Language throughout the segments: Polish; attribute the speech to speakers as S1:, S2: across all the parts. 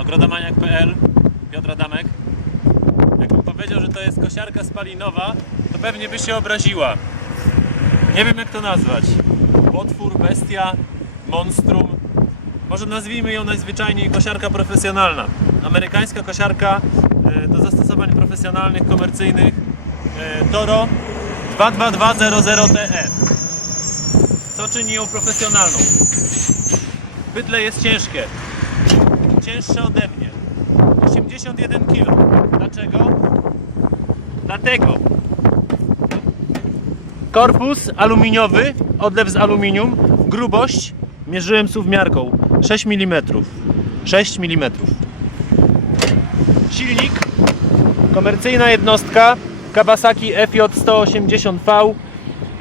S1: ogrodamaniak.pl Piotr Adamek Jakbym powiedział, że to jest kosiarka spalinowa, to pewnie by się obraziła. Nie wiem jak to nazwać. Potwór, bestia, monstrum. Może nazwijmy ją najzwyczajniej kosiarka profesjonalna. Amerykańska kosiarka e, do zastosowań profesjonalnych, komercyjnych Toro 22200TE. Co czyni ją profesjonalną? Bydle jest ciężkie. Cięższe ode mnie. 81 kg. Dlaczego? Dlatego. Korpus aluminiowy, odlew z aluminium, grubość mierzyłem suwmiarką 6 mm. 6 mm. Silnik, komercyjna jednostka Kawasaki FJ180V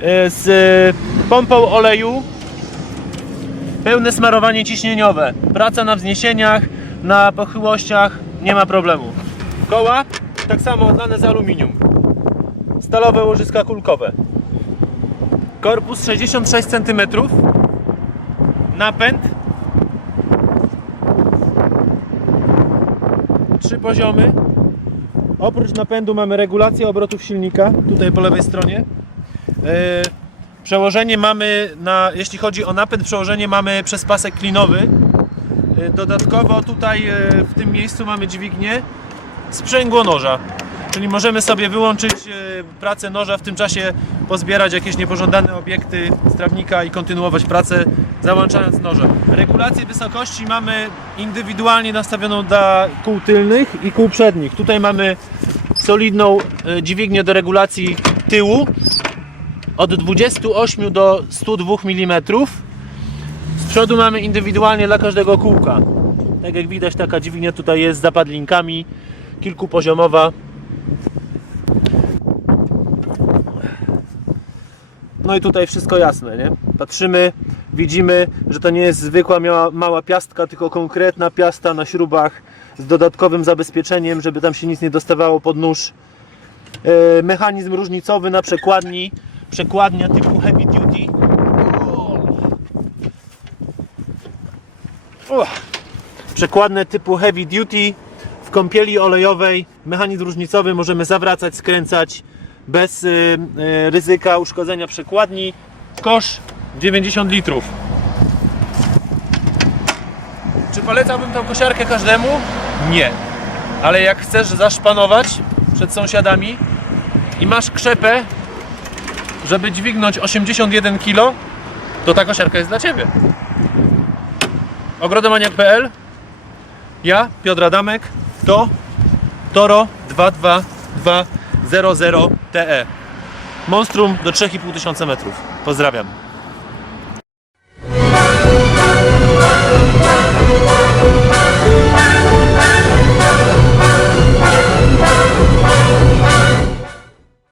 S1: e, z pompą oleju, pełne smarowanie ciśnieniowe, praca na wzniesieniach, na pochyłościach, nie ma problemu. Koła, tak samo odlane z aluminium. Stalowe łożyska kulkowe. Korpus 66 cm. Napęd. Trzy poziomy. Oprócz napędu mamy regulację obrotów silnika, tutaj po lewej stronie. Yy, Przełożenie mamy na, jeśli chodzi o napęd, przełożenie mamy przez pasek klinowy. Yy, Dodatkowo tutaj yy, w tym miejscu mamy dźwignię sprzęgło noża. Czyli możemy sobie wyłączyć yy, pracę noża, w tym czasie pozbierać jakieś niepożądane obiekty z trawnika i kontynuować pracę załączając noże. Regulację wysokości mamy indywidualnie nastawioną dla kół tylnych i kół przednich. Tutaj mamy solidną yy, dźwignię do regulacji tyłu od 28 do 102 mm. Z przodu mamy indywidualnie dla każdego kółka. Tak jak widać, taka dźwignia tutaj jest z zapadlinkami, kilkupoziomowa. No i tutaj wszystko jasne, nie? Patrzymy, widzimy, że to nie jest zwykła mała, mała piastka, tylko konkretna piasta na śrubach z dodatkowym zabezpieczeniem, żeby tam się nic nie dostawało pod nóż. E, mechanizm różnicowy na przekładni, przekładnia typu heavy duty. Uch. Przekładne typu heavy duty kąpieli olejowej, mechanizm różnicowy możemy zawracać, skręcać bez y, y, ryzyka uszkodzenia przekładni. Kosz 90 litrów. Czy polecałbym tą kosiarkę każdemu? Nie. Ale jak chcesz zaszpanować przed sąsiadami i masz krzepę, żeby dźwignąć 81 kg, to ta kosiarka jest dla Ciebie. Ogrodemaniak.pl Ja, Piotr Adamek, to Toro 22200TE. Monstrum do 3500 metrów. Pozdrawiam.